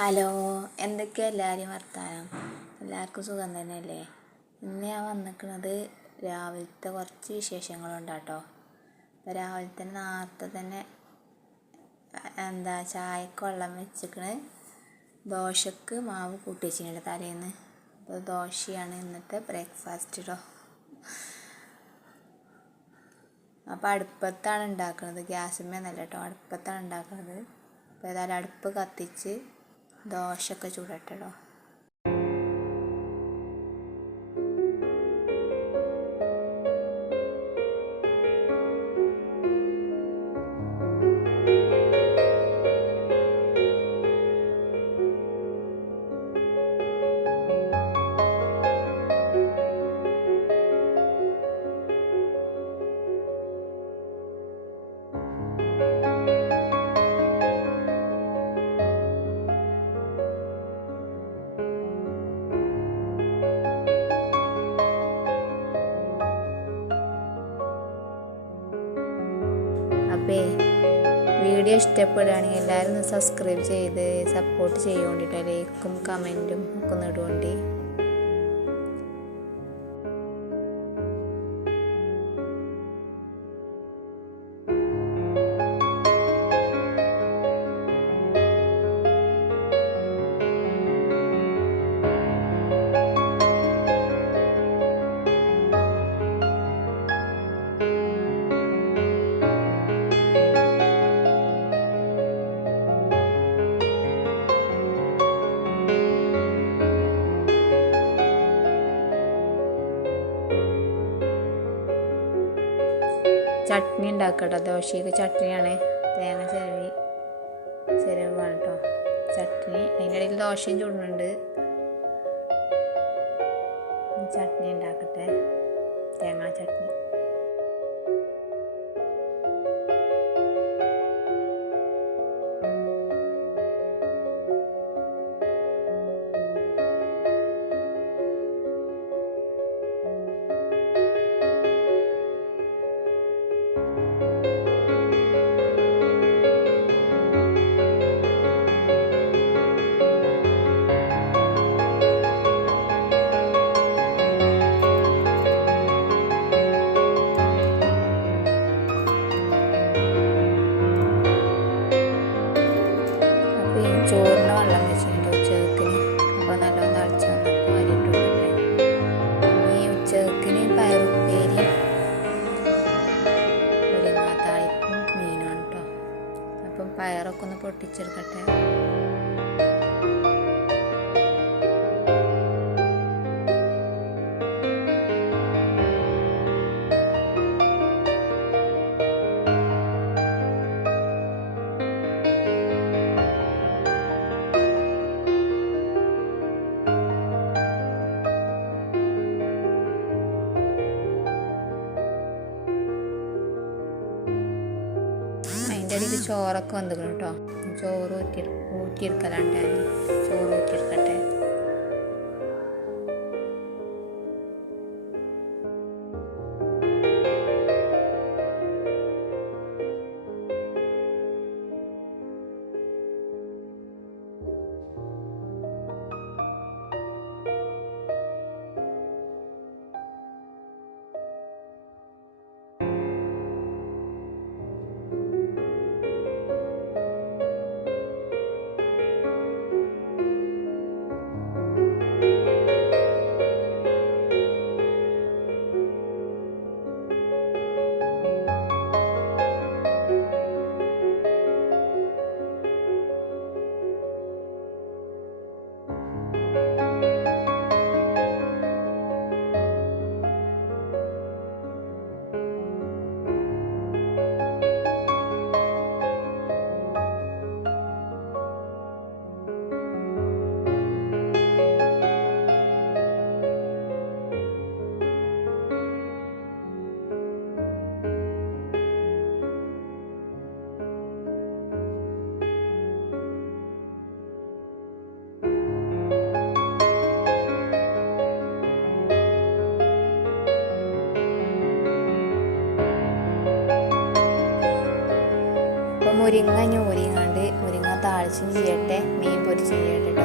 Hello എന്തൊക്കെയാ എല്ലാവരും വർത്താനം? എല്ലാവർക്കും സുഖം തന്നെയല്ലേ? ഇന്ന് ഞാൻ വന്നിരിക്കുന്നത് രാവിലത്തെ കുറച്ച് വിശേഷങ്ങളുണ്ട് കേട്ടോ അപ്പോൾ രാവിലെ തന്നെ നേരത്തെ തന്നെ എന്താ ചായക്ക് വെള്ളം വെച്ചിക്കണ്. ദോശക്ക് മാവ് കൂട്ടി വെച്ചിട്ടുണ്ട് തലേന്ന്. അപ്പോൾ ദോശയാണ് ഇന്നത്തെ ബ്രേക്ക്ഫാസ്റ്റ് കേട്ടോ അപ്പോൾ അടുപ്പത്താണ് ഉണ്ടാക്കുന്നത് ഗ്യാസുമേന്നല്ല കേട്ടോ അടുപ്പത്താണ് ഉണ്ടാക്കുന്നത് അപ്പോൾ ഏതായാലും അടുപ്പ് കത്തിച്ച് ദോശയൊക്കെ ചൂടട്ടോ അപ്പോൾ വീഡിയോ ഇഷ്ടപ്പെടുകയാണെങ്കിൽ എല്ലാവരും സബ്സ്ക്രൈബ് ചെയ്ത് സപ്പോർട്ട് ചെയ്യുകൊണ്ടിട്ട് ലൈക്കും കമന്റും ഒക്കെ ഒന്ന് ചട്നി ഉണ്ടാക്കട്ടോ. ദോശയ്ക്ക് ചട്നിയാണ്. തേങ്ങ ചിരവി ചിരവാണ് കേട്ടോ ചട്നി. അതിന്റെ ഇടയിൽ ദോശയും ചൂടുന്നുണ്ട്. ചട്നി ഉണ്ടാക്കട്ടെ. തേങ്ങ ചട്നി. पिक्चर कट है। അതിന്റെ ഇടയിൽ ചോറൊക്കെ വന്നിക്കണം കേട്ടോ. ചോറ് ഊറ്റി ഊറ്റിയെടുക്കലാണ്ട് ചോറ് ഊറ്റിയെടുക്കട്ടെ മുരിങ്ങ ഞൂരിങ്ങാണ്ട് മുരിങ്ങ താളിച്ച് ചെയ്യട്ടെ മീൻ പൊരിച്ചും ചെയ്യട്ടെ